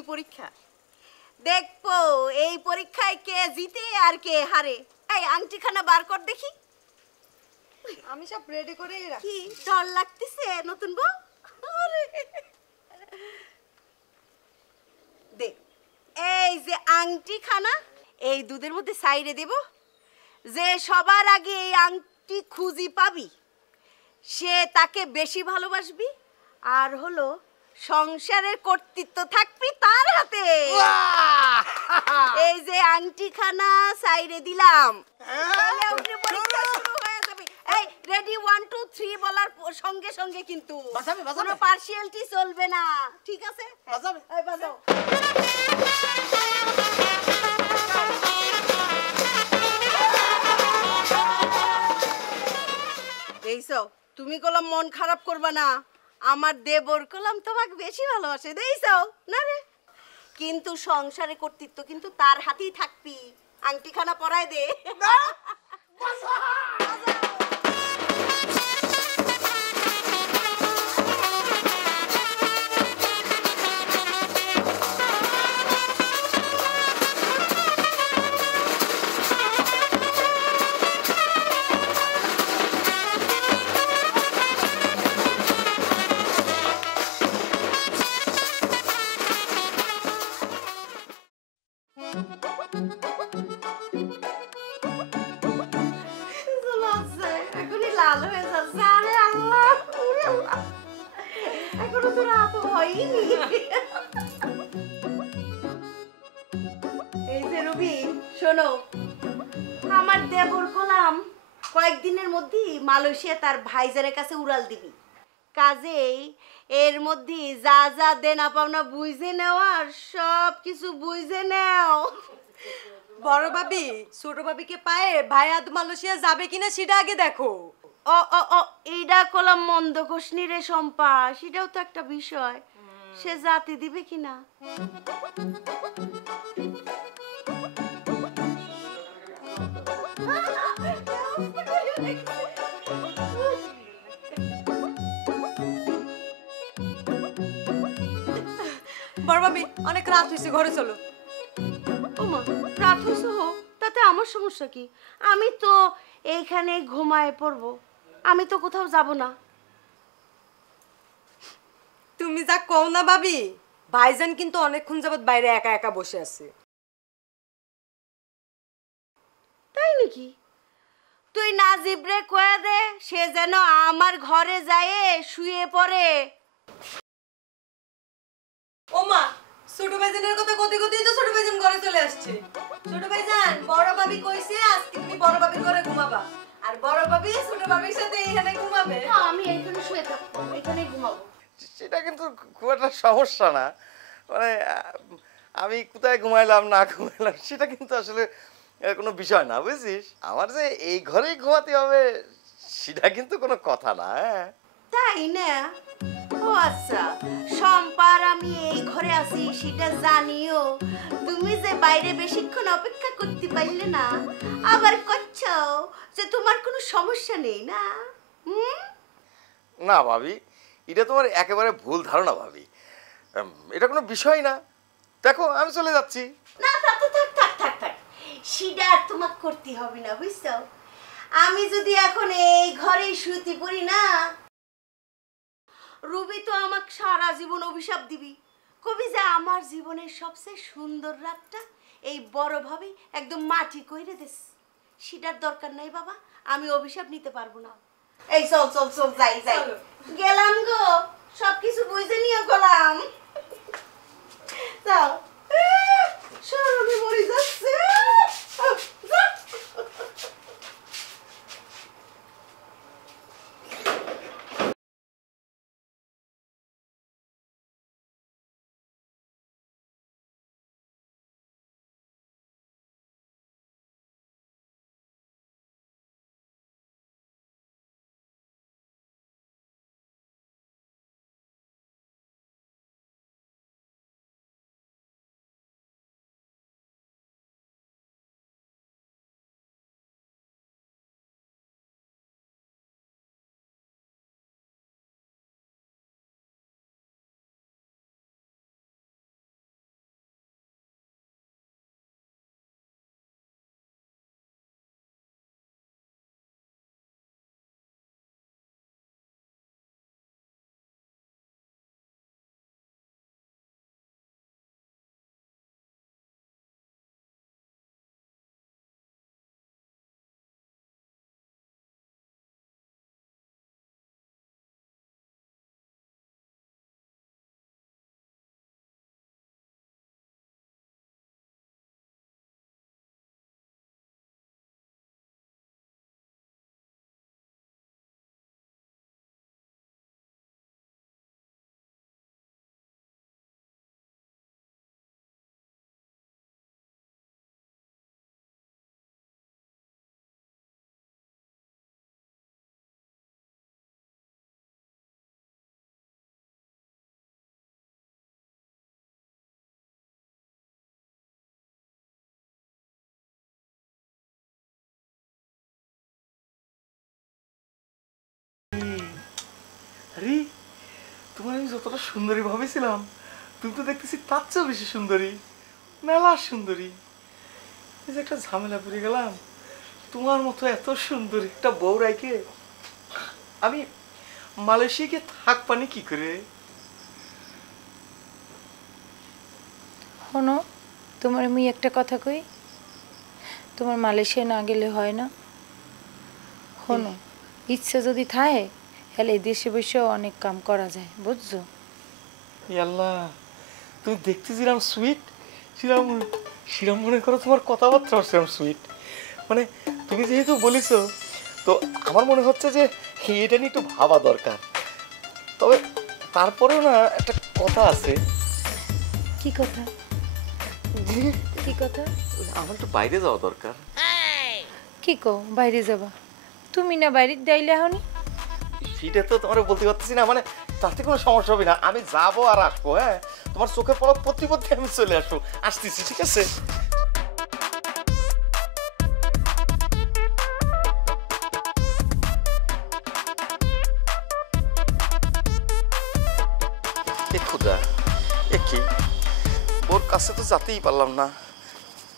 অগ্নি পরীক্ষা। দেখবো এই পরীক্ষায় কে জিতে আর কে হারে। এই আংটিখানা বার কর দেখি। আমি সব রেডি করেই রাখছি। কি ডর লাগতেছে নতুন বউ? দেখ, এই যে আংটিখানা এই দুধের মধ্যে সাইডে দেব। যে সবার আগে এই আংটি খুঁজি পাবি সে তাকে বেশি ভালোবাসবি, আর হলো সংসারের কর্তৃত্ব থাকবি তার হাতে। এই যে আংটিখানা সাইডে দিলাম, তাহলে অগ্নি পরীক্ষা শুরু হয়ে যাবে। এই রেডি 1 2 3 বলার সঙ্গে সঙ্গে কিন্তু কোনো পার্সিয়ালিটি চলবে না, ঠিক আছে? বাজাবে, এই বাজাও। এইসো, তুমি কলম মন খারাপ করবা না। আমার দেবর কলম তোমাকে বেশি ভালোবাসে, দেইছো না রে? কিন্তু সংসারে কর্তৃত্ব কিন্তু তার হাতেই থাকবি। আংটিখানা পরায় দে। এখনই লাল হয়ে যাচ্ছে। আরে আল্লাহ, ওরে আল্লাহ, এখনো তো রাত হয়নি। এই যে রবি, শোনো, আমার দেবর কলাম কয়েকদিনের মধ্যেই মালয়েশিয়া তার ভাইজানের কাছে উড়াল দিবি। কাজেই এর মধ্যে যা যা দেনা পাওনা বুঝে নেওয়ার সব কিছু বুঝে নাও। বড় ভাবি ছোট ভাবিকে পায়ে ভাইয়াদ মালয়েশিয়া যাবে কিনা সেটা আগে দেখো। ও ও ও, এইটা কলাম মন্দ কোশনি রে শম্পা, সেটাও তো একটা বিষয়। সে জাতি দিবে কিনা। বড় ভাবি অনেক রাত হয়েছে, ঘরে চলো। ওমা, রাত হয়েছে হোক, তাতে আমার সমস্যা কি? আমি তো এইখানে ঘুমায় পড়বো, আমি তো কোথাও যাব না। তুমি যা কও না ভাবি, ভাইজান কিন্তু অনেকক্ষণ যাবত বাইরে একা একা বসে আছে। তাই নাকি? তুই নাজিবরে কয়ে দে সে যেন আমার ঘরে যায় শুয়ে পড়ে। ওমা, ছোট ভাইজানের কথা কতে কতেই তো ছোট ভাইজান ঘরে চলে আসছে। ছোট ভাইজান, বড় ভাবি কইছে আজকে তুমি বড় ভাবির ঘরে ঘুমাবা, আর বড় ভাবি ছোট ভাবির সাথে এইখানে ঘুমাবে। আমি এইখানে শুয়ে থাকবো, এখানেই ঘুমাবো। সেটা কিন্তু খুব একটা সমস্যা না। মানে আমি কোথায় ঘুমাইলাম না ঘুমাইলাম সেটা কিন্তু আসলে কোনো বিষয় না, বুঝছিস? আমার যে এই ঘরেই ঘুমাতে হবে সেটা কিন্তু কোনো কথা না। হ্যাঁ, তাই না? ও আচ্ছা, সম্পার আমি এই ঘরে আছি সেটা জানিও তুমি যে বাইরে বেশিক্ষণ অপেক্ষা করতে পারলে না, আবার করছো যে তোমার কোনো সমস্যা নেই না। না ভাবি, এটা তোমার একেবারে ভুল ধারণা ভাবি। এটা কোনো বিষয় না। দেখো আমি চলে যাচ্ছি। না, থাক থাক থাক থাক থাক, সেটা আর তোমাকে করতে হবে না, বুঝছো? আমি যদি এখন এই ঘরে শুতে পড়ি না, রুবি তো আমাকে সারা জীবন অভিশাপ দিবি, কবি যে আমার জীবনের সবচেয়ে সুন্দর রাতটা এই বড় ভাবে একদম মাটি কইরে দিস। সেটার দরকার নাই বাবা, আমি অভিশাপ নিতে পারবো না। এই চল চল চল, যাই যাই, গেলাম গো, সবকিছু বুঝে নিয়ে গেলাম। যাও, সরবে মরে যাচ্ছে। আরে তোমার আমি যতটা সুন্দরী ভাবেছিলাম তুমি তো দেখতেছি তার চেয়েও বেশি সুন্দরী, মেলা সুন্দরী। এই যে একটা ঝামেলা পড়ে গেলাম, তোমার মতো এত সুন্দরী একটা বউ রাইকে আমি মালয়েশিয়াকে থাকবানি কি করে? শোনো, তোমার আমি একটা কথা কই, তোমার মালয়েশিয়া না গেলে হয় না। শোনো, ইচ্ছা যদি থাকে তাহলে এই দেশে বসেও অনেক কাম করা যায়, বুঝছো? আল্লাহ, তুমি দেখতে যেরকম সুইট, সেরকম সেরকম মনে করো তোমার কথাবার্তা সেরকম সুইট। মানে তুমি যেহেতু বলিছো, তো আমার মনে হচ্ছে যে এটা নিয়ে একটু ভাবা দরকার। তবে তারপরেও না একটা কথা আছে। কি কথা? কি কথা? আমার একটু বাইরে যাওয়া দরকার। কি কো বাইরে যাবা? তুমি না বাইরে যাইলে হনি? সেটা তো তোমার বলতে পারতেছি না, মানে তাতে কোনো সমস্যা হবে না, আমি যাবো আর আসবো। হ্যাঁ, তোমার চোখে পড়া প্রতিপত্তি আমি চলে আসবো, আসতেছি, ঠিক আছে? খুদা, এ কি ওর কাছে তো যেতেই পারলাম না,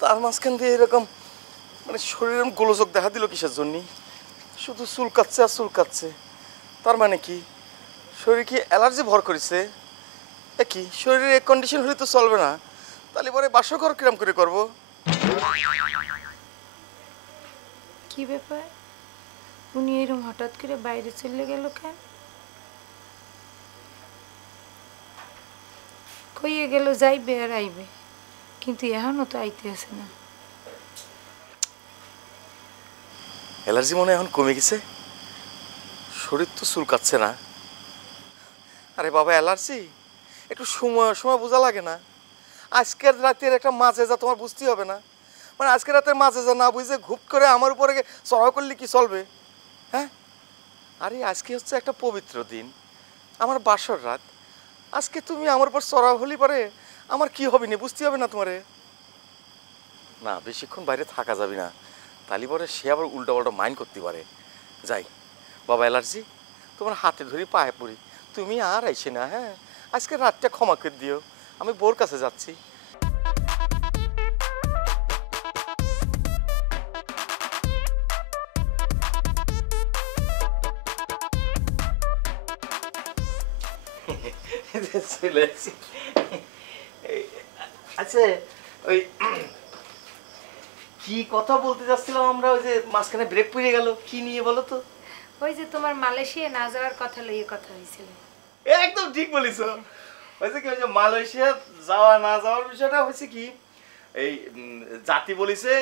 তার মাঝখান দিয়ে এরকম মানে শরীরের গোলযোগ দেখা দিল কিসের জন্য? শুধু চুলকাচ্ছে আর চুলকাচ্ছে। তার মানে কি শরীর কি অ্যালার্জি ভর করেছে? এ কি শরীরের এক কন্ডিশন হলে তো চলবে না, তাহলে পরে বাসঘর কিরম করে করব? কি ব্যাপার, উনি এরকম হঠাৎ করে বাইরে চলে গেল কেন? কইয়ে গেল যাইবে আর আইবে, কিন্তু এখনো তো আইতে আসে না। অ্যালার্জি মনে হয় এখন কমে গেছে, শরীর তো চুলকাচ্ছে না। আরে বাবা, অ্যালার্জি একটু সময় সময় বোঝা লাগে না? আজকের রাতের একটা মাঝে যা তোমার বুঝতেই হবে না? মানে আজকের রাতের মাঝে যা না বুঝে ঘুপ করে আমার উপরে চড়াও করলে কি চলবে? হ্যাঁ, আরে আজকে হচ্ছে একটা পবিত্র দিন, আমার বাসর রাত। আজকে তুমি আমার উপর চড়াও হলি পরে আমার কি হবে না বুঝতে হবে না তোমারে? না, বেশিক্ষণ বাইরে থাকা যাবে না, তালি পরে সে আবার উল্টা পাল্টা মাইন্ড করতে পারে। যাই বাবা, অ্যালার্জি তোমার হাতে ধরি পায়ে পড়ি, তুমি আর আইসে না। হ্যাঁ, আজকে রাতটা ক্ষমা করে দিও, আমি বোর কাছে যাচ্ছি। আচ্ছা, ওই কি কথা বলতে যাচ্ছিলাম আমরা, ওই যে মাঝখানে ব্রেক পড়ে গেল, কি নিয়ে বলো তো? ওই যে তোমার মালয়েশিয়া না যাওয়ার কথা লইয়ে কথা হয়েছিল। একদম ঠিক বলিস। হয়েছে কি, ওই যে মালয়েশিয়া যাওয়া না যাওয়ার বিষয়টা হয়েছে কি, এই জাতি বলিছে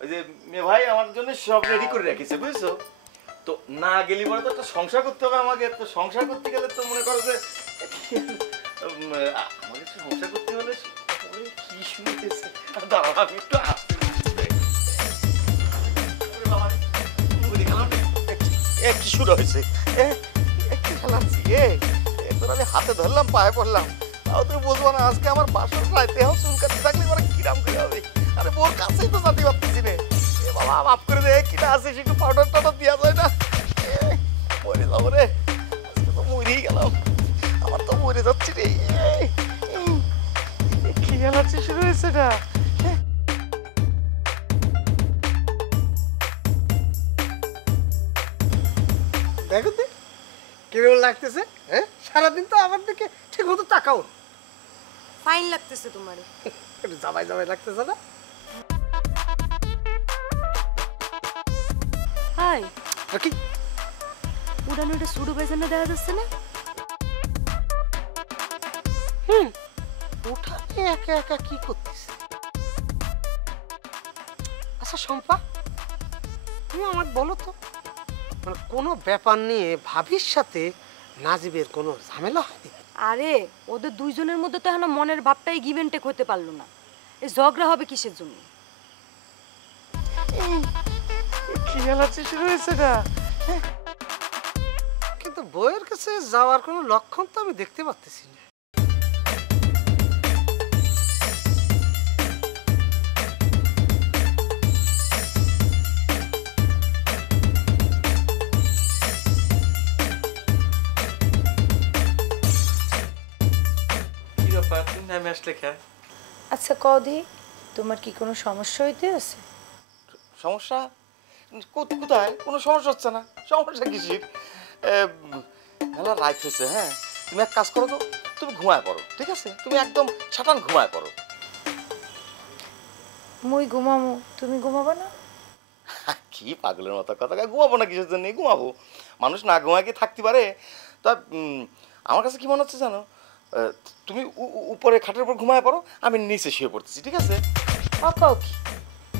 ওই যে মেয়ে ভাই আমার জন্য সব রেডি করে রেখেছে, বুঝছো? তো না গেলি বলে তো একটা সংসার করতে হবে আমাকে, তো সংসার করতে গেলে তো মনে করো যে আমাকে সংসার করতে হলে কি শুনতেছে। দাঁড়া, আমি একটু আসতে কি শুরু হয়েছে? আমি হাতে ধরলাম, পায়ে পড়লাম, তাও তুমি বুঝবো না আজকে আমার বাসর রাইতে চুলকাতে থাকলে পরে কিরাম করে হবে। আরে বোর কাছেই তো জাতি পারতেছি রে। এ বাবা, মাফ করে দে, কিনা আছে একটু পাউডার টাউডার দেওয়া যায় না? মরে যাবো রে, আজকে তো মরেই গেলাম, আমার তো মরে যাচ্ছি রে। কি অ্যালার্জি শুরু হয়েছে না? দেখো তো কিরকম লাগতেছে। হ্যাঁ, সারাদিন তো আমার দিকে ঠিক মতো তাকাও। ফাইন লাগতেছে তোমার। একটু জামাই জামাই লাগতেছে না? হাই, আর কি উড়ানো এটা সুডু বেজনে দেখা যাচ্ছে না? ওটা নিয়ে একা একা কি করতেছে? আচ্ছা শম্পা, তুমি আমাকে বলো তো, মানে কোনো ব্যাপার নিয়ে ভাবির সাথে নাজিবের কোনো ঝামেলা হয়নি? আরে ওদের দুইজনের মধ্যে তো এখনো মনের ভাবটাই গিভ এন্ড টেক হতে পারলো না। এই ঝগড়া হবে কিসের জন্য? কি অ্যালার্জি শুরু হয়েছে না? কিন্তু বইয়ের কাছে যাওয়ার কোনো লক্ষণ তো আমি দেখতে পাচ্ছি না। ব্যাপার তুমি নামে আসলে খেয়া? আচ্ছা কদি তোমার কি কোনো সমস্যা হইতে আছে? সমস্যা কোথায়? কোনো সমস্যা হচ্ছে না। সমস্যা কিসের? মেলা রাইট হয়েছে। হ্যাঁ, তুমি এক কাজ করো তো, তুমি ঘুমায় পড়ো, ঠিক আছে? তুমি একদম ছাটান ঘুমায় পড়ো। মুই ঘুমামু, তুমি ঘুমাবা না? কি পাগলের মতো কথা! ঘুমাবো না কিসের জন্য? ঘুমাবো। মানুষ না ঘুমায় কি থাকতে পারে? তা আমার কাছে কি মনে হচ্ছে জানো, তুমি উপরে খাটের উপর ঘুমায় পড়ো, আমি নিচে শুয়ে পড়তেছি, ঠিক আছে? কও কি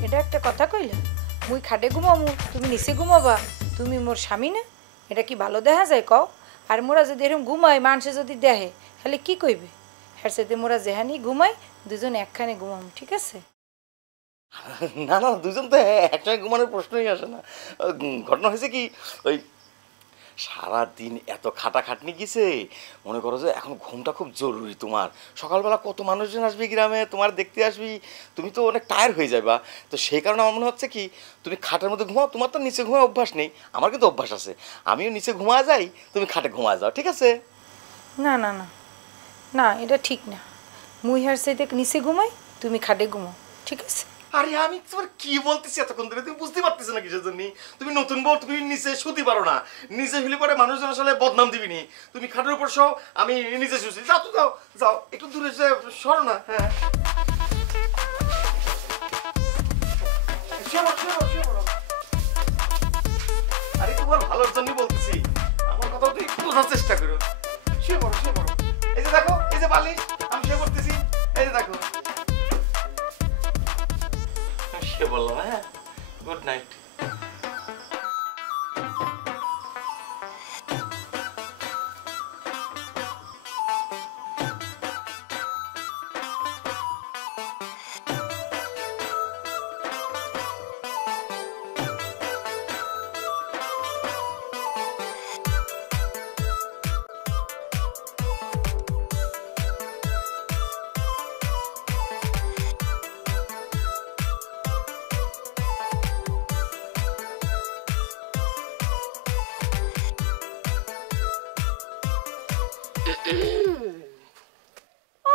এটা একটা কথা কইলা? মুই খাটে ঘুমামু, তুমি নিচে ঘুমাবা? তুমি মোর স্বামী না? এটা কি ভালো দেখা যায় কও? আর মোরা যদি এরকম ঘুমাই, মানুষে যদি দেখে তাহলে কি কইবে? হ্যার সাথে মোরা যেহানি ঘুমাই দুজন একখানে ঘুমামু, ঠিক আছে? না না, দুজন তো একসঙ্গে ঘুমানোর প্রশ্নই আসে না। ঘটনা হয়েছে কি, ওই সারাদিন এত খাটাখাটনি গেছে, মনে করো যে এখন ঘুমটা খুব জরুরি। তোমার সকালবেলা কত মানুষজন আসবে গ্রামে, তোমার দেখতে আসবি, তুমি তো অনেক টায়ার হয়ে যাবা। তো সেই কারণে আমার মনে হচ্ছে কি, তুমি খাটের মধ্যে ঘুমাও। তোমার তো নিচে ঘুমায় অভ্যাস নেই, আমার কিন্তু অভ্যাস আছে। আমিও নিচে ঘুমা যাই, তুমি খাটে ঘুমা যাও, ঠিক আছে? না না না না, এটা ঠিক না। মুই হার সাথে নিচে ঘুমাই, তুমি খাটে ঘুমাও, ঠিক আছে? আরে আমি তোমার কি বলতেছি এতক্ষণ ধরে, তুমি বুঝতে পারতেছো না কিসের জন্য? তুমি নতুন বউ, তুমি নিচে শুতে পারো না। নিচে শুলে পরে মানুষজন আসলে বদনাম দিবি নি। তুমি খাটের উপর শো, আমি নিচে শুছি। যাও তো, যাও যাও, একটু দূরে সরো না। হ্যাঁ, শুয়ে পড়ো, শুয়ে পড়ো, শুয়ে পড়ো। আরে তোমার ভালোর জন্য বলতেছি, আমার কথা তুই বোঝার চেষ্টা করো। শুয়ে পড়ো, শুয়ে পড়ো। এই যে দেখো, এই যে বালিশ, আমি শুয়ে পড়তেছি। এই যে দেখো, শুয়ে বললাম। হ্যাঁ, গুড নাইট।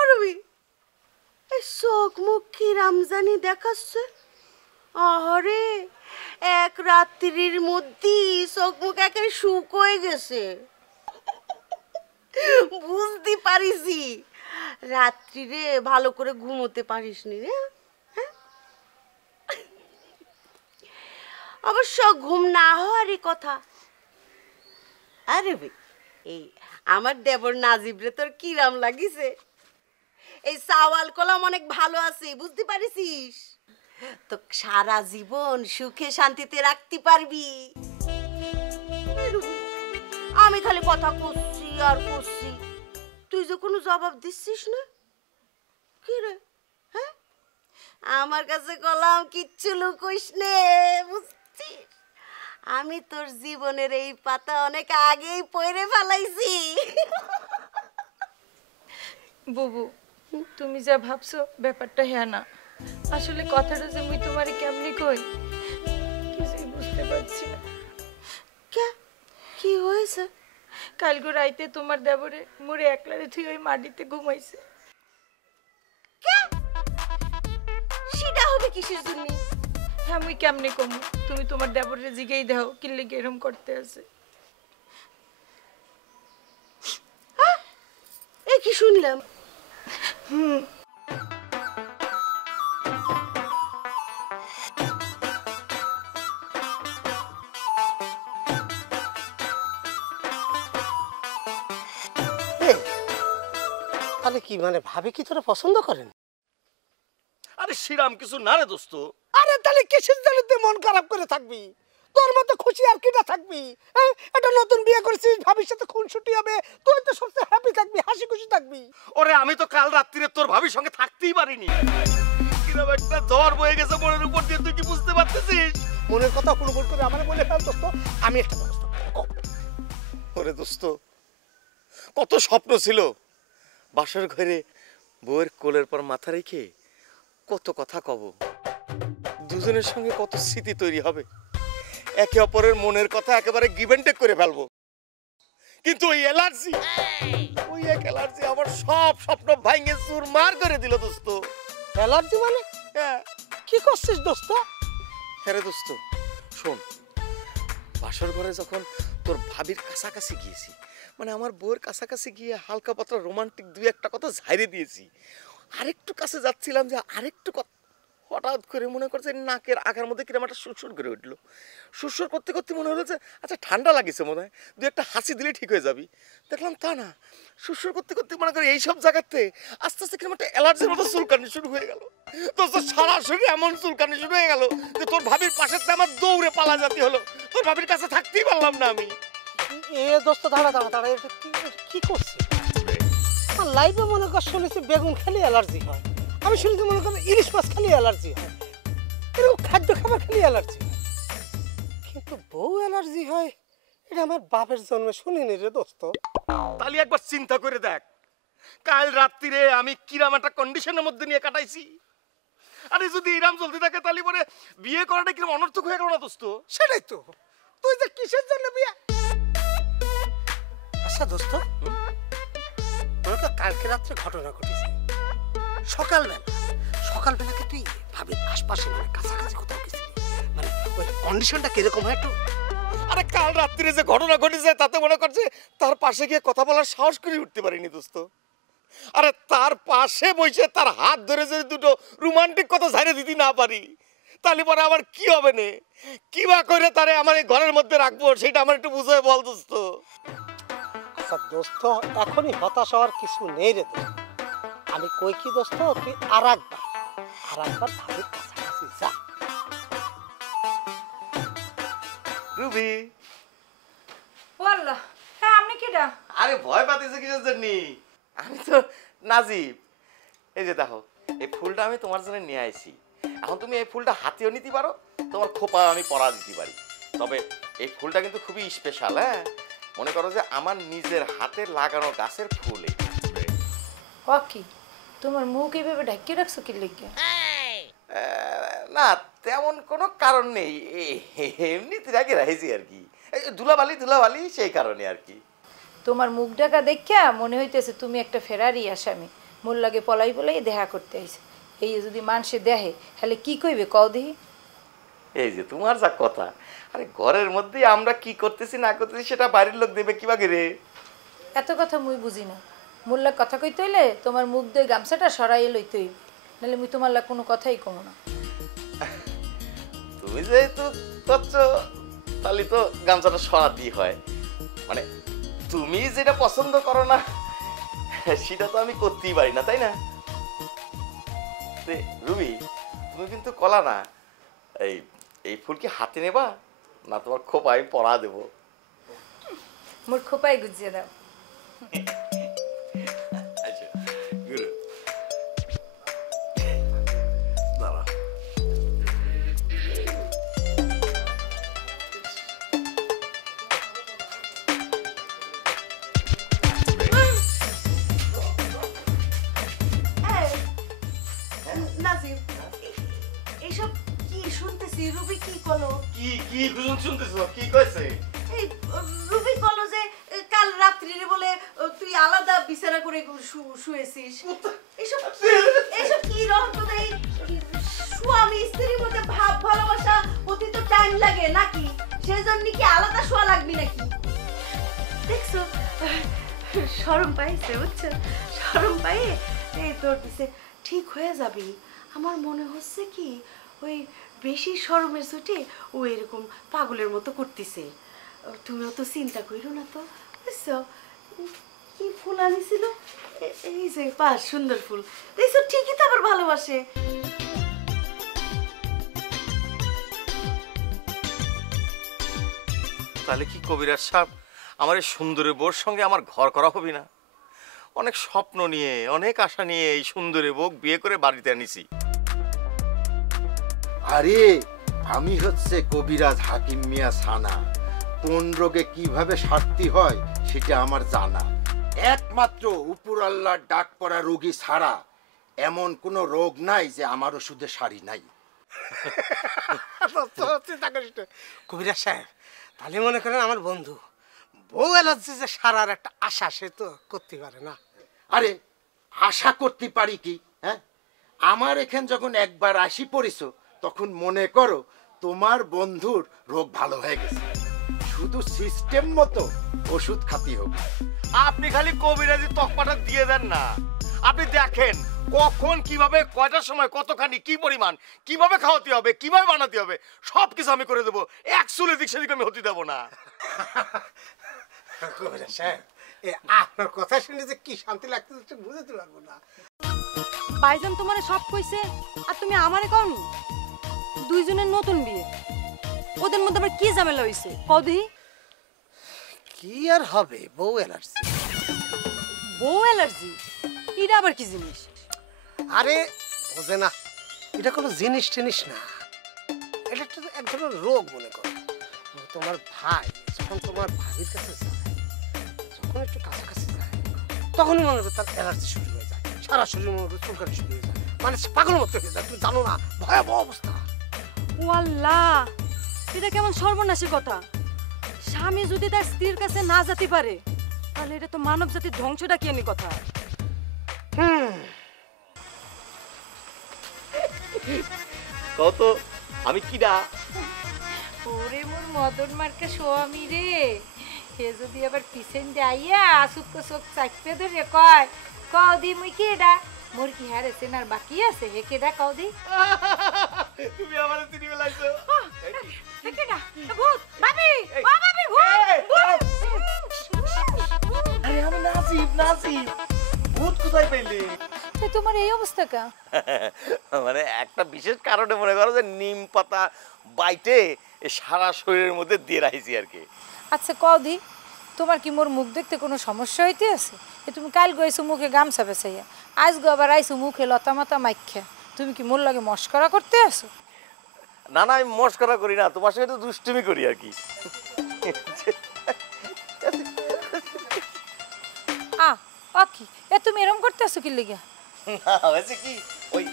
আরবি এই চোখ মুখ কি রামজানি দেখাচ্ছে। আরে এক রাত্রির মধ্যেই চোখ মুখ একেবারে শুকোয় গেছে। বুঝতে পারিসি রাত্রিরে ভালো করে ঘুমোতে পারিসনি রে। হ্যাঁ? অবশ্য ঘুম না হওয়ারই কথা। আরে ভাই, এই আমার দেবর নাজিবরে তোর কিরাম লাগিছে? এই সাওয়াল কলম অনেক ভালো আছে, বুঝতে পারিস? তো সারা জীবন সুখে শান্তিতে রাখতে পারবি। আমি খালি কথা করছি আর করছি, তুই যে কোনো জবাব দিচ্ছিস না। কি রে? হ্যাঁ, আমার কাছে কলম কিচ্ছু লুকোইস নে, বুঝছিস? আমি তোর জীবনের এই পাতা অনেক আগেই পড়ে ফেলাইছি। বুবু, তুমি যা ভাবছো ব্যাপারটা হ্যাঁ না। আসলে কথাটা যে মুই তোমারে কেমনি কই কিছুই বুঝতে পারছি না। কে কি হয়েছে? কালকে রাইতে তোমার দেবরে মোরে একলারে তুই ওই মাটিতে ঘুমাইছে। সেটা হবে কিসের জন্য? হ্যাঁ, মুই কেমনে কমু? তুমি তোমার দেবরে জিগেই দাও কিল্লে এরম করতে আছে। এ কি শুনলাম? তাহলে কি মানে ভাবি কি তোরা পছন্দ করেন? আরে শ্রীরাম, কিছু না রে দোস্ত। আরে তাহলে কিসের জন্য তুই মন খারাপ করে থাকবি? তোর মতো খুশি আর কিটা থাকবি? একটা নতুন বিয়ে করেছিস, ভাবির সাথে খুনসুটি হবে, তুই তো সবচেয়ে হ্যাপি থাকবি, হাসি খুশি থাকবি। ওরে আমি তো কাল রাত্রিরে তোর ভাবির সঙ্গে থাকতেই পারিনি। কিরকম একটা ঝড় বয়ে গেছে মনের উপর দিয়ে, তুই কি বুঝতে পারতেছিস? মনের কথা কোনো ভুল করে আমার বলে ফেল দোস্ত, আমি একটা ব্যবস্থা করব। ওরে দোস্ত, কত স্বপ্ন ছিল বাসর ঘরে বউয়ের কোলের পর মাথা রেখে কত কথা কব, দুজনের সঙ্গে কত স্মৃতি তৈরি হবে, একে অপরের মনের কথা একেবারে গিভ এন্ড টেক করে ফেলবো। কিন্তু ওই অ্যালার্জি, ওই এক অ্যালার্জি আমার সব স্বপ্ন ভাঙে চুরমার করে দিল দোস্ত। অ্যালার্জি মানে? হ্যাঁ কি করছিস দোস্ত? হ্যাঁ রে দোস্ত, শোন, বাসর ঘরে যখন তোর ভাবির কাছাকাছি গিয়েছি, মানে আমার বউয়ের কাছাকাছি গিয়ে হালকা পাতলা রোমান্টিক দুই একটা কথা ঝাইরে দিয়েছি, আরেকটু কাছে যাচ্ছিলাম যে আরেকটু হঠাৎ করে মনে করছে নাকের আঘার মধ্যে কিরম একটা সুরসুর করে উঠলো। সুরসুর করতে করতে মনে হলো যে আচ্ছা ঠান্ডা লাগিছে মনে হয়, দু একটা হাসি দিলে ঠিক হয়ে যাবি। দেখলাম তা না, সুরসুর করতে করতে মনে করে এইসব জায়গাতে আস্তে আস্তে কিরম একটা অ্যালার্জির মতো চুলকানি শুরু হয়ে গেল। তো সারা শরীরে এমন চুলকানি শুরু হয়ে গেল যে তোর ভাবির পাশের আমার দৌড়ে পালা জাতি হলো, তোর ভাবির কাছে থাকতেই পারলাম না আমি। এ দোস্ত দাঁড়া দাঁড়া দাঁড়া, এটা কি করছিস? আমার লাইফে মনে কর শুনেছি বেগুন খেলে অ্যালার্জি হয়, আমি শুনেছি মনে কর ইলিশ মাছ খেলে অ্যালার্জি হয়, এরকম খাদ্য খাবার খেলে অ্যালার্জি হয়, কিন্তু বউ অ্যালার্জি হয় এটা আমার বাপের জন্মে শুনিনি রে দোস্ত। তাহলে একবার চিন্তা করে দেখ, কাল রাত্রিরে আমি কিরাম একটা কন্ডিশনের মধ্যে নিয়ে কাটাইছি। আরে যদি এরাম চলতে থাকে তাহলে পরে বিয়ে করাটা কিরম অনর্থক হয়ে গেল না দোস্ত? সেটাই তো, তুই যে কিসের জন্য বিয়ে? আচ্ছা দোস্ত, তোর তো কালকে রাত্রে ঘটনা ঘটেছে, সকালবেলাকে তুই ভাবি আশপাশে মানে কাছাকাছি কোথাও গেছিলি, মানে ওই কন্ডিশনটা কিরকম হয় একটু? আরে কাল রাত্রিরে যে ঘটনা ঘটেছে তাতে মনে করছে তার পাশে গিয়ে কথা বলার সাহস করে উঠতে পারিনি দোস্ত। আরে তার পাশে বসে তার হাত ধরে যদি দুটো রোমান্টিক কথা ঝাড়ে দিতে না পারি তাহলে পরে আমার কি হবে নে, কি বা করে তারে আমার এই ঘরের মধ্যে রাখবো সেটা আমার একটু বুঝে বল দোস্ত। আচ্ছা দোস্ত, এখনই হতাশ হওয়ার কিছু নেই রে দোস্ত, আমি কই কি দোস্ত, তুই আর একবার ভাবির কাছাকাছি যা। রুবি, বললা হ্যাঁ আপনি কিডা? আরে ভয় পাতেছে কিসের জন্য? আমি তো নাজিব। এই যে দেখো, এই ফুলটা আমি তোমার জন্য নিয়ে আইছি। এখন তুমি এই ফুলটা হাতেও নিতে পারো, তোমার খোপা আমি পরা দিতে পারি। তবে এই ফুলটা কিন্তু খুবই স্পেশাল। হ্যাঁ, মনে করো যে আমার নিজের হাতে লাগানো গাছের ফুল। কি তোমার মুখ এইভাবে ঢাকিয়ে রাখছো কি লিখে? না তেমন কোনো কারণ নেই, এমনিতে রাখি রাখছি আর কি, ধুলাবালি সেই কারণে আর কি। তোমার মুখ ঢাকা দেখিয়া মনে হইতেছে তুমি একটা ফেরারি আসামি, মোর লাগে পলাই দেখা করতে আইছে। এই যদি মানুষে দেহে তাহলে কি কইবে কও দেহি? এই যে তোমার যা কথা, আরে ঘরের মধ্যে আমরা কি করতেছি না করতেছি সেটা বাইরের লোক দেবে কি বাগে রে? এত কথা মুই বুঝি না। মোল্লা কথা কইতে হইলে তোমার মুখ দিয়ে গামছাটা সরাইয়ে লইতে হইবে, নাহলে মুই তোমার লাগে কোনো কথাই কমো না। তুমি যেহেতু করছো তাহলে তো গামছাটা সরাতেই হয়, মানে তুমি যেটা পছন্দ করো না সেটা তো আমি করতেই পারি না, তাই না? রুবি, তুমি কিন্তু কলা না, এই এই ফুল কি হাতে নেবা না তোমার খোপা আমি পরা দেবো? মোর খোপায় গুজিয়ে দাও। আচ্ছা গুড, দাঁড়া। নাজিব, এইসব কি শুনতেছি? রুবি কি কলো? কি শুনতেছো? কি কইছে? এই রুবি কলো যে কাল রাত্রিরে বলে তুই আলাদা বিছানা করে শুয়েছিস। এইসব কি রহস্য? এই স্বামী স্ত্রীর মধ্যে ভাব ভালোবাসা হতে তো টাইম লাগে নাকি? সেজন্য কি আলাদা শোয়া লাগবে নাকি? দেখছো শরম পাইছে, বুঝছো? শরম পাই এই তোর দিছে ঠিক হয়ে যাবি। আমার মনে হচ্ছে কি ওই বেশি শরমের ছুটে ও এরকম পাগলের মতো করতেছে। তুমিও তো চিন্তা করো না তো, বুঝছো? কি ফুল আনিছিল, এই যে পাঁচ সুন্দর ফুল, দেখছো ঠিকই তো আবার ভালোবাসে। তাহলে কি কবিরাজ সাহেব আমার এই সুন্দরী বউর সঙ্গে আমার ঘর করা হবে না? অনেক স্বপ্ন নিয়ে অনেক আশা নিয়ে এই সুন্দরী বউ বিয়ে করে বাড়িতে আনিছি। আরে আমি হচ্ছে কবিরাজ হাকিম মিয়া সানা, কোন রোগে কিভাবে সারতে হয় সেটা আমার জানা। একমাত্র উপর আল্লাহর ডাক পড়া রোগী ছাড়া এমন কোনো রোগ নাই যে আমার ওষুধে সারি নাই। চিন্তা করিস না কবিরাজ সাহেব, তাহলে মনে করেন আমার বন্ধু বউ অ্যালার্জি যে সারার একটা আশা সে তো করতে পারে না। আরে আশা করতে পারি কি? হ্যাঁ, আমার এখানে যখন একবার আসি পড়িছো তখন মনে করো তোমার বন্ধুর রোগ ভালো হয়ে গেছে, শুধু সিস্টেম মতো ওষুধ খাতি হবে। আপনি খালি কবিরাজি তকমাটা দিয়ে দেন না, আপনি দেখেন কখন কিভাবে কয়টার সময় কতখানি কি পরিমাণ কিভাবে খাওয়াতে হবে কিভাবে বানাতে হবে সব কিছু আমি করে দেবো, এক চুলে দিক সেদিকে আমি হতে দেবো না। কবিরাজ সাহেব, আপনার কথা শুনে যে কি শান্তি লাগতেছে বুঝতে পারবো না। ভাইজান তোমারে সব কইছে আর তুমি আমারে কওনি? দুইজনের নতুন বিয়ে, ওদের মধ্যে আবার কি ঝামেলা হইছে কদি? কি আর হবে, বউ অ্যালার্জি। বউ অ্যালার্জি? এটা আবার কি জিনিস? আরে বোঝে না, এটা কোনো জিনিস টিনিস না, এটা একটা এক ধরনের রোগ মনে করো। তোমার ভাই যখন তোমার ভাবির কাছে যায়, যখন একটু কাছাকাছি যায়, তখনই মনে করো তার অ্যালার্জি শুরু হয়ে যায়, সারা শরীর মনে করো চুলকানি শুরু হয়ে যায়, মানে সে পাগল মতো হয়ে যায়। তুমি জানো না, ভয়াবহ অবস্থা। ও আল্লাহ, এটা কেমন সর্বনাশের কথা! স্বামী যদি তার স্ত্রীর কাছে না যেতে পারে তাহলে এটা তো মানব জাতির ধ্বংসটা কি আমি কথা। কত আমি কিডা? ওরে মোর মদন মার্কা স্বামী রে, হে যদি আবার পিছন যাইয়া আসুক চোখ চাইতে ধরে কয় কদি মুই কেডা, মোর কি হারে চেনার বাকি আছে? হে কেডা কদি? তুমি আমারে চিনি ফেলাইছো। হে কেডা? ভূত ভাবি, ও ভাবি ভূত। আরে আমি নাসিব নাসিব, ভূত কোথায় পেলে? তো তোমার এই অবস্থা কা? মানে একটা বিশেষ কারণে মনে করো যে নিম পাতা বাইটে সারা শরীরের মধ্যে দিয়ে রাখছি আর কি। আচ্ছা কদি, তোমার কি মোর মুখ দেখতে কোনো সমস্যা হইতে আছে? তুমি কাল গইছো মুখে গামছা বেচাইয়া, আজ গো আবার আইছো মুখে লতা মাতা মাইখ্যা, তুমি কি মোর লাগে মস্করা করতে আসো? না না, আমি মস্করা করি না, তোমার সঙ্গে তো দুষ্টুমি করি আর কি। ও কি এ তুমি এরম করতে আসো কি লিগা? না হয়েছে কি, ওই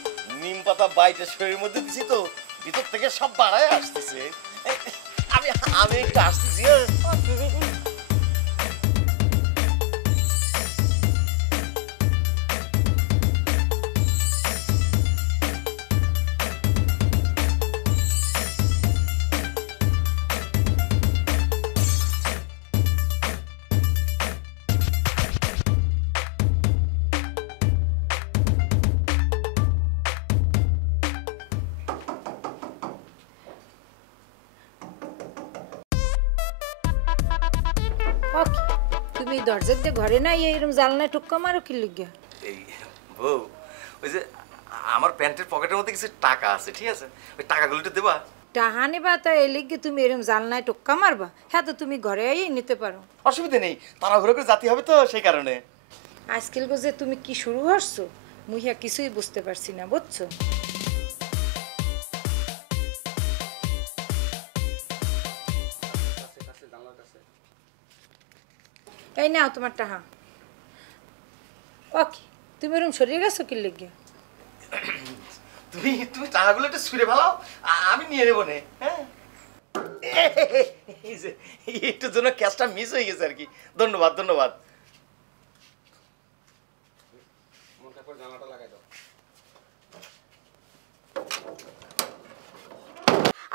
নিম পাতা বাইটে শরীরের মধ্যে দিছি তো ভিতর থেকে সব বাড়ায় আসতেছে। আমি আমি একটু আসতেছি। ও কি তুমি দরজার দিয়ে ঘরে না এরকম জানলায় টুক্কা মারো কি লিগা? এই বউ, ওই যে আমার প্যান্টের পকেটের মধ্যে কিছু টাকা আছে, ঠিক আছে, ওই টাকাগুলো একটু দেবা? টাহানি বা তা এই লিগে তুমি এরকম জানলায় টুক্কা মারবা? হ্যাঁ তো তুমি ঘরে আইয়ে নিতে পারো। অসুবিধা নেই, তাড়াহুড়ো করে জাতি হবে তো সেই কারণে। আজকাল যে তুমি কি শুরু করছো মুইয়া কিছুই বুঝতে পারছি না, বুঝছো? এই নাও তোমার টাহা। ওকে, তুমি এরকম সরিয়ে গেছো কি লিগে? তুমি তুমি টাকাগুলো একটু ছুঁড়ে ফেলাও, আমি নিয়ে নেবো নে। হ্যাঁ, এই যে একটু জন্য ক্যাশটা মিস হয়ে গেছে আর কি। ধন্যবাদ ধন্যবাদ।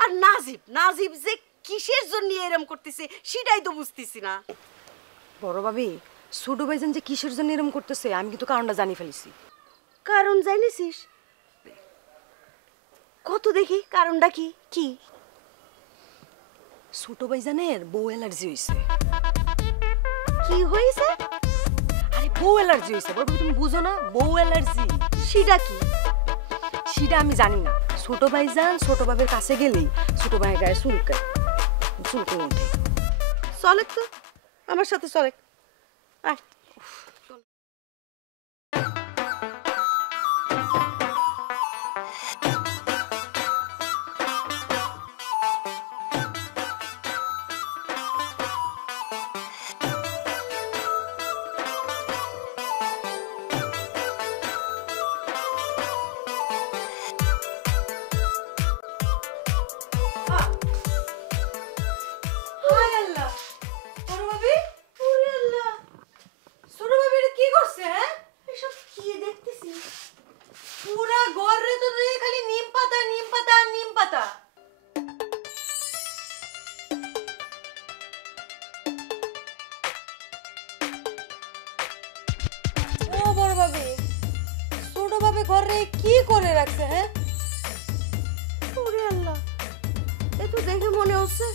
আর নাজিব নাজিব যে কিসের জন্য এরম করতেছে সেটাই তো বুঝতেছি না। বড় ভাবি, ছোট ভাইজান যে কিসের জন্য এরকম করতেছে আমি কিন্তু কারণটা জানি ফেলেছি। কারণ জানিস? কত দেখি কারণটা কি কি? ছোট ভাইজানের বউ অ্যালার্জি হইছে। কি হয়েছে? আরে বউ অ্যালার্জি হইছে, বড় ভাবি তুমি বুঝো না? বউ অ্যালার্জি সেটা কি? সেটা আমি জানি না। ছোট ভাইজান ছোট ভাবের কাছে গেলেই ছোট ভাইয়ের গায়ে চুলকায়, চুলকায় ওঠে। চলে তো আমার সাথে চলে। আয়। হায় আল্লাহ, বড় ভাবি ঘরে কি করে রাখছে হ্যাঁ? ওরে আল্লাহ, এ তো দেখে মনে হচ্ছে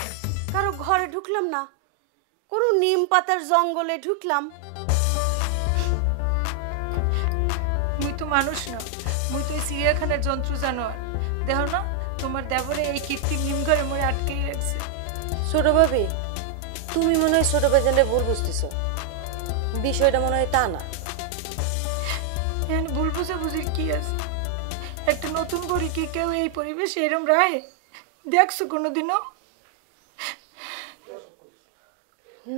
কারো ঘরে ঢুকলাম না, কোনো নিম পাতার জঙ্গলে ঢুকলাম। মুই তো মানুষ না, মুই তো এই চিড়িয়াখানার জন্তু জানোয়ার। দেখো না তোমার দেবরে এই কৃত্রিম নিম ঘরে মরে আটকেই রাখছে। ছোট ভাবি, তুমি মনে হয় ছোট ভাইজানের ভুল বুঝতেছ, বিষয়টা মনে হয় তা না। এখানে ভুল বুঝাবুঝির কি আছে? একটা নতুন করে কি কেউ এই পরিবেশে এরম রায় দেখছো কোনোদিনও?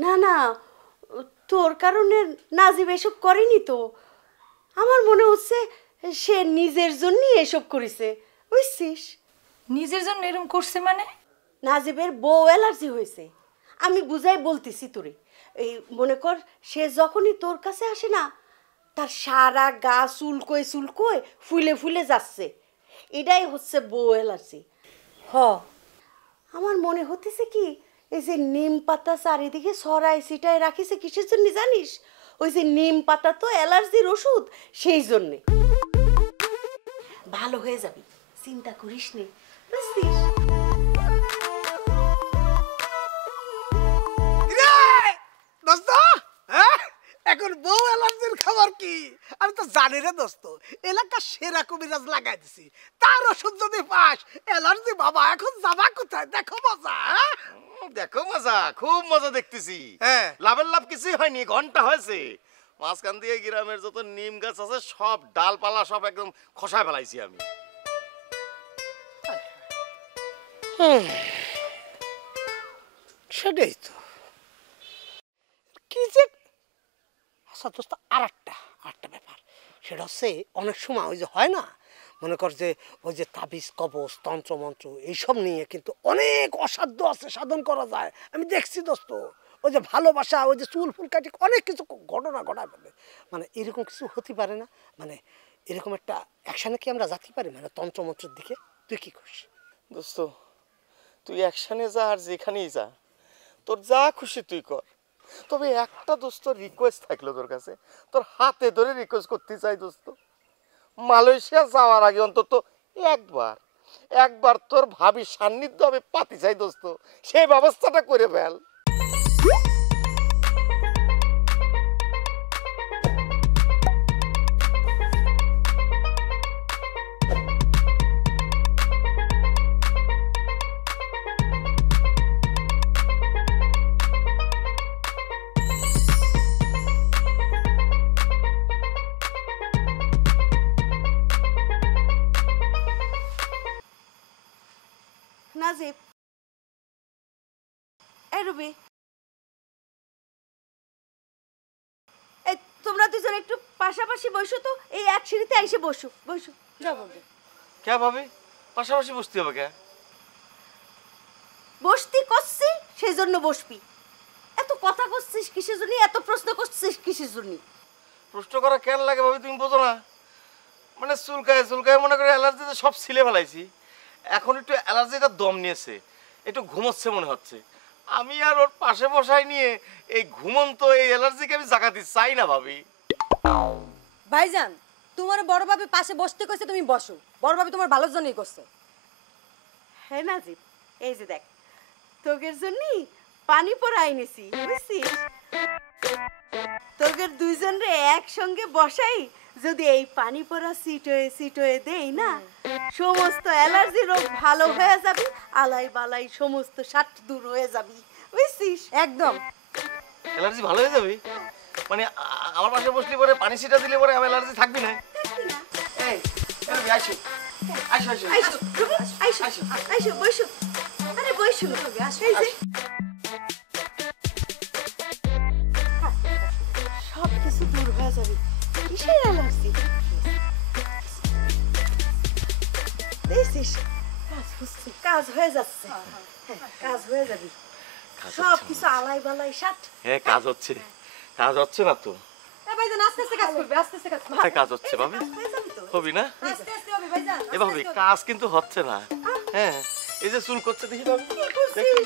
না না, তোর কারণে নাজিব এসব করেনি তো। আমার মনে হচ্ছে সে নিজের জন্যই এসব করেছে, বুঝছিস? নিজের জন্য এরম করছে মানে? নাজিবের বউ অ্যালার্জি হয়েছে, আমি বুঝাই বলতেছি তোরে। এই মনে কর, সে যখনই তোর কাছে আসে না, তার সারা গা চুলকোয় চুলকোয় ফুলে ফুলে যাচ্ছে, এটাই হচ্ছে বউ অ্যালার্জি। হ, আমার মনে হতেছে কি, এই যে নিম পাতা চারিদিকে ছড়াই ছিটায় রাখিছে কিসের জন্য জানিস? ওই যে নিম পাতা তো অ্যালার্জির ওষুধ, সেই জন্যে। ভালো হয়ে যাবি, চিন্তা করিস নে, বুঝছিস? দোস্ত, হ্যাঁ? এখন বউ অ্যালার্জির খবর কি? আমি তো জানি রে দোস্ত, এলাকার সেরা কবিরাজ লাগাই দিছি, তার ওষুধ যদি পাস অ্যালার্জি বাবা এখন যাবা কোথায়? দেখো মজা। হ্যাঁ? দেখো মজা, খুব মজা দেখতেছি। হ্যাঁ। লাভের লাভ কিছুই হয়নি, ঘন্টা হয়েছে। মাঝখান দিয়ে গ্রামের যত নিম গাছ আছে সব ডালপালা সব একদম খসায় ফেলাইছি আমি। সেটাই তো কি যে। আচ্ছা দোস্ত, আর একটা ব্যাপার, সেটা হচ্ছে অনেক সময় ওই যে হয় না, মনে কর যে ওই যে তাবিজ কবচ তন্ত্রমন্ত্র এইসব নিয়ে কিন্তু অনেক অসাধ্য আছে, সাধন করা যায়। আমি দেখছি দোস্ত, ওই যে ভালোবাসা, ওই যে চুল ফুল কাটি অনেক কিছু ঘটনা ঘটায় ফেলে। মানে এরকম কিছু হতে পারে না? মানে এরকম একটা অ্যাকশানে কি আমরা যেতে পারি, মানে তন্ত্রমন্ত্রের দিকে? তুই কি করিস? দোস্ত, তুই অ্যাকশনে যা আর যেখানেই যা, তোর যা খুশি তুই কর। তবে একটা দোস্ত রিকোয়েস্ট থাকলো তোর কাছে, তোর হাতে ধরে রিকোয়েস্ট করতে চাই দোস্ত, মালয়েশিয়া যাওয়ার আগে অন্তত একবার তোর ভাবি সান্নিধ্য আমি পাতি চাই দোস্ত, সেই ব্যবস্থাটা করে ফেল। নাজিব, এই রুবি, এই তোমরা দুজন একটু পাশাপাশি বসো তো, এই এক সিঁড়িতে এসে বসো বসো। যাও বলবে, কে ভাবি পাশাপাশি বসতে হবে কে? বসতি করছি সেই জন্য বসবি। এত কথা করছিস কিসের জন্য, এত প্রশ্ন করছিস কিসের জন্য? প্রশ্ন করা কেন লাগে ভাবি, তুমি বোঝো না? মানে চুলকায় মনে করে অ্যালার্জিতে সব ছিলে ফেলাইছি, এখন একটু অ্যালার্জিটা দম নিয়েছে, একটু ঘুমোচ্ছে মনে হচ্ছে। আমি আর ওর পাশে বসাই নিয়ে এই ঘুমন্ত এই অ্যালার্জিকে আমি জাগাতে চাই না ভাবি। ভাইজান, তোমার বড় ভাবি পাশে বসতে কইছে, তুমি বসো। বড় ভাবি তোমার ভালোর জন্যই করছে। হ্যাঁ নাজিব, এই যে দেখ, তোদের জন্য পানি পড়া আইনেছি, বুঝছিস? তোদের দুইজন রে একসঙ্গে বসাই যদি এই পানি পড়া সিটোয়ে দেই না, সমস্ত অ্যালার্জি রোগ ভালো হয়ে যাবে, আলাই বালাই সমস্ত সাট দূর হয়ে যাবে, বুঝছিস? একদম। অ্যালার্জি ভালো হয়ে যাবে মানে? আমার পাশে বসলে পরে পানি ছিটা দিলে পরে আমার অ্যালার্জি থাকবি না? এই আইসো আইসো আইসো আইসো রুবি, আইসো আইসো বসো, আরে বসো, এই যে সব কিছু দূর হয়ে যাবে। কিসের অ্যালার্জি দেখছিস? কাজ হয়ে যাচ্ছে, কাজ হয়ে যাবে, সব কিছু আলাই বালাই সাট। হ্যাঁ কাজ হচ্ছে না তো? এ ভাইজান, আস্তে আস্তে কাজ করবে, আস্তে আস্তে কাজ করবে। হ্যাঁ কাজ হচ্ছে ভাবি, হয়ে যাবে তো। হবি না? আস্তে আস্তে হবে ভাইজান। এ ভাবি কাজ কিন্তু হচ্ছে না। হ্যাঁ এই যে চুল করছে দেখি ভাবি, দেখি।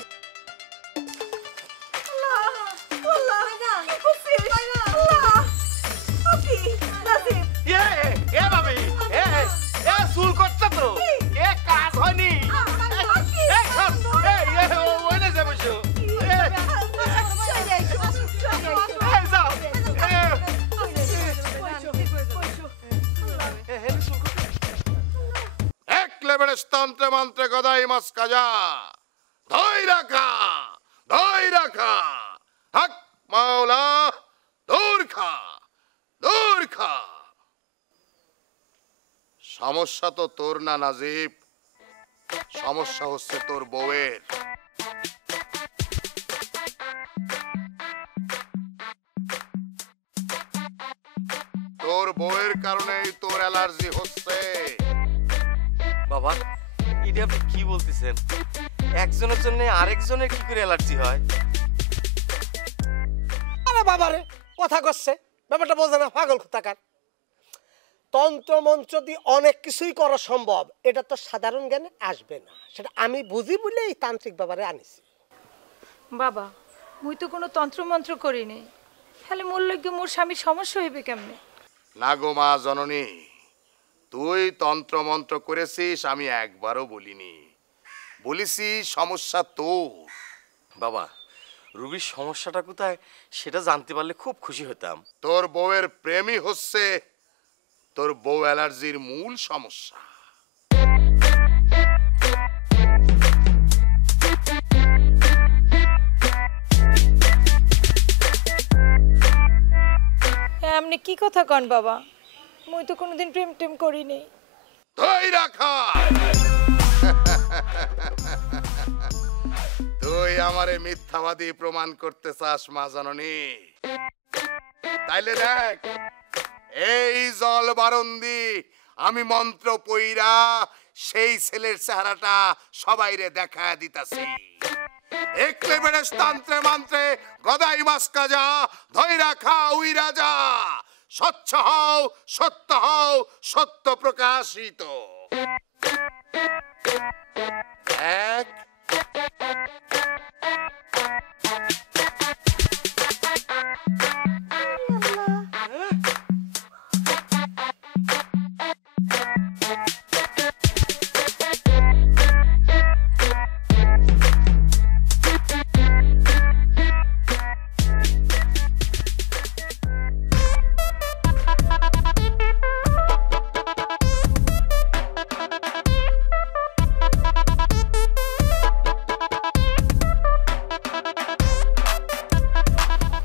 এ ভাবি, এ মাসকাজা ধইরা খা ধইরা খা হক মাওলা দূর খা দূর খা। সমস্যা তো তোর না নাজিব, সমস্যা হচ্ছে তোর বউয়ের। তোর বউয়ের কারণেই তোর অ্যালার্জি হচ্ছে। বাবা এটা আপনি কি বলতেছেন? একজনের জন্য আরেকজনের কি করে অ্যালার্জি হয়? আরে বাবারে কথা করছে, ব্যাপারটা বোঝে না, পাগল কোথাকার। তন্ত্র মন্ত্র দিয়ে অনেক কিছুই করা সম্ভব, এটা তো সাধারণ জ্ঞানে আসবে না, সেটা আমি বুঝি বলে এই তান্ত্রিক বাবারে আনিছি। বাবা মুই তো কোনো তন্ত্রমন্ত্র করি নাই, তাহলে মোর লগে মোর স্বামীর সমস্যা হইবে কেমনে? না গো মা জননী, তুই তন্ত্র মন্ত্র করেছিস আমি একবারও বলিনি, বলিছি সমস্যা তোর। বাবা রুগীর সমস্যাটা কোথায় সেটা জানতে পারলে খুব খুশি হতাম। তোর বউয়ের প্রেমই হচ্ছে তোর বউ অ্যালার্জির মূল সমস্যা। আপনি কি কথা কন বাবা? মুই তো কোনোদিন প্রেম টেম করি নাই। তুই রাখা তুই আমারে মিথ্যাবাদী প্রমাণ করতে চাস মা জননী? তাইলে দেখ এই জল বারন্দি আমি মন্ত্র পইরা সেই ছেলের চেহারাটা সবাইরে দেখায় দিতাছি। একলে বেড়েস তন্ত্রে মন্ত্রে গদাই মাসকা যা ধৈরা খা উইরা যা, স্বচ্ছ হও সত্য হও সত্য প্রকাশিত। এক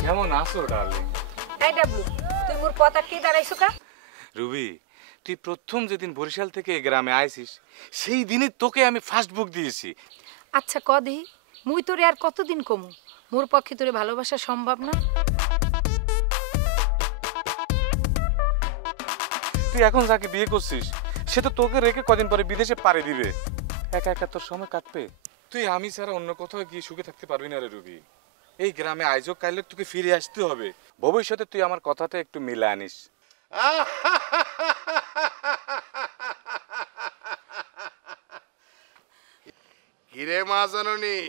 কেমন আছো ডার্লিং? এই ডাবলু তুই মোর কথা কি দাঁড়াইছো কা? রুবি তুই প্রথম যেদিন বরিশাল থেকে এই গ্রামে আইছিস সেই দিনই তোকে আমি ফার্স্ট বুক দিয়েছি। আচ্ছা কদি মুই তোরে আর কতদিন কমু? মোর পক্ষে তোরে ভালোবাসা সম্ভব না। তুই এখন যাকে বিয়ে করছিস সে তো তোকে রেখে কদিন পরে বিদেশে পাড়ি দিবে, একা একা তোর সময় কাটবে। তুই আমি ছাড়া অন্য কোথাও গিয়ে সুখে থাকতে পারবি না রে রুবি। এই গ্রামে আইজো কাইলে তোকে ফিরে আসতে হবে। ভবিষ্যতে তুই আমার কথাটা একটু মিলে আনিস। কিরে মা জননী,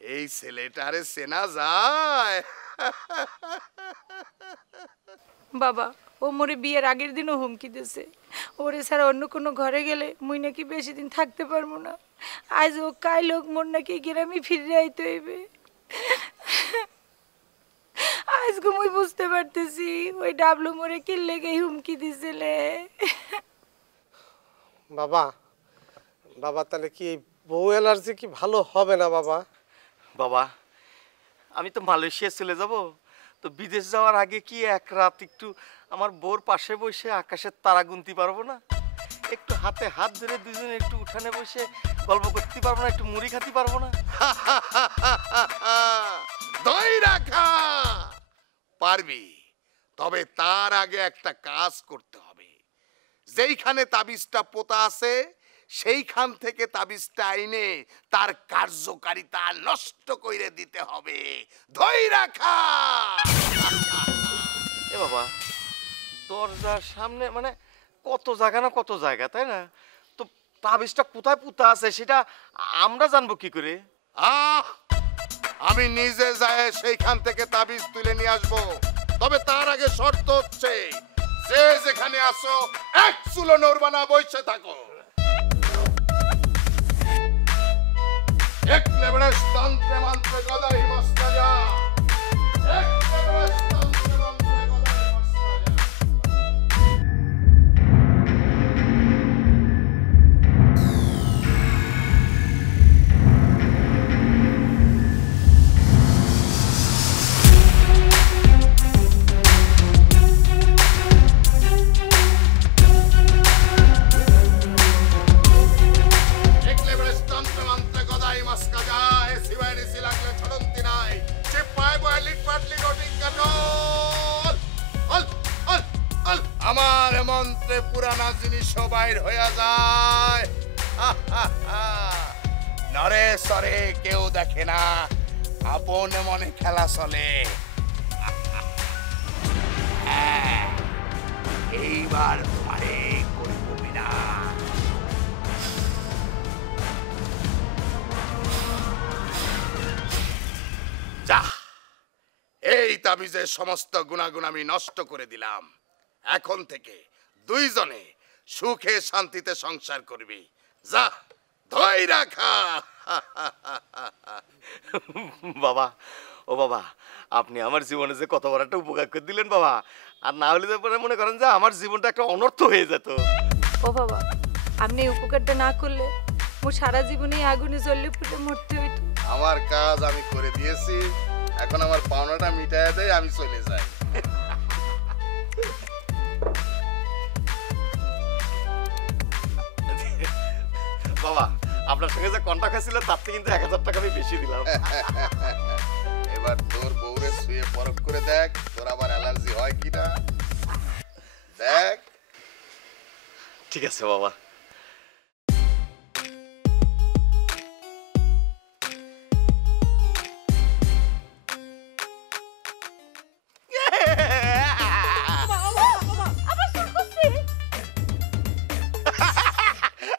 এই ছেলেটারে চেনা যায়? বাবা ও মোরে বিয়ের আগের দিনও হুমকি দিয়েছে, ওরে ছাড়া অন্য কোনো ঘরে গেলে মুই নাকি বেশি দিন থাকতে পারবো না। আজ ও কাল হোক মোর নাকি গ্রামে ফিরে আইতে হইবে। আজকে মুই বুঝতে পারতেছি ওই ডাবলু মোরে কি লেগে হুমকি দিছিলে। বাবা বাবা তাহলে কি বউ অ্যালার্জি কি ভালো হবে না বাবা? বাবা আমি তো মালয়েশিয়া চলে যাব, তো বিদেশ যাওয়ার আগে কি এক রাত একটু আমার বউর পাশে বসে আকাশের তারা গুনতে পারবো না? একটু হাতে হাত ধরে দুজনে একটু উঠানে বসে গল্প করতে পারবো না? একটু মুড়ি খাতে পারবো না? দই রাখা পারবি, তবে তার আগে একটা কাজ করতে হবে। যেইখানে তাবিজটা পোতা আছে সেইখান থেকে তাবিজটা আইনে তার কার্যকারিতা নষ্ট করে দিতে হবে। দই রাখা এ বাবা দরজার সামনে মানে কত জায়গা না কত জায়গা, তাই না? তো তাবিজটা কোথায় পুঁতা আছে সেটা আমরা জানবো কি করে? আমি নিজে যায় সেইখান থেকে তাবিজ তুলে নিয়ে আসবো, তবে তার আগে শর্ত হচ্ছে যে যেখানে আসো এক চুলো নড়বা না, বসে থাকো। এক লেবড়েশ তন্ত্রে মন্ত্রে গদাই মস্তা যা, এক লেবড়েশ তন্ত্রে মন্ত্রে গদাই মস্তা যা। আমার মন্ত্রে পুরানা জিনিস বাইর হইয়া যায়। নরে সরে কেউ দেখে না, আপন মনে খেলা চলে। এইবার তোমারে করিব বিনা। যা, এই তাবিজের সমস্ত গুণাগুণ আমি নষ্ট করে দিলাম। এখন থেকে দুইজনে সুখে শান্তিতে সংসার করবি। যা, ধই রাখা। বাবা, ও বাবা, আপনি আমার জীবনে যে কত বড় একটা উপকার করে দিলেন বাবা। আর না হলে তো পরে মনে করেন যে আমার জীবনটা একটা অনর্থ হয়ে যেত। ও বাবা, আপনি এই উপকারটা না করলে মোর সারা জীবনে এই আগুনে জ্বললে পুড়ে মরতে হইতো। আমার কাজ আমি করে দিয়েছি, এখন আমার পাওনাটা মিটাইয়া দেয়, আমি চলে যাই। বাবা, আপনার সঙ্গে যে কন্টাক্ট ছিল তার থেকে কিন্তু 1000 টাকা আমি বেশি দিলাম। এবার তোর বউরে শুয়ে পরখ করে দেখ, তোর আবার অ্যালার্জি হয় কিনা দেখ। ঠিক আছে বাবা।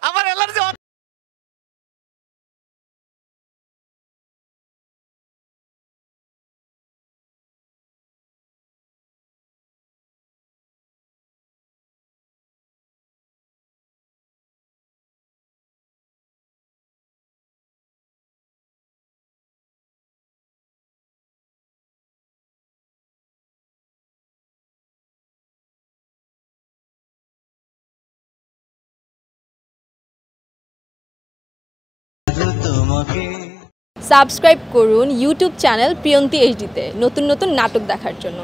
আমার অ্যালার্জি। সাবস্ক্রাইব করুন ইউটিউব চ্যানেল প্রিয়ন্তি এইচডিতে নতুন নতুন নাটক দেখার জন্য।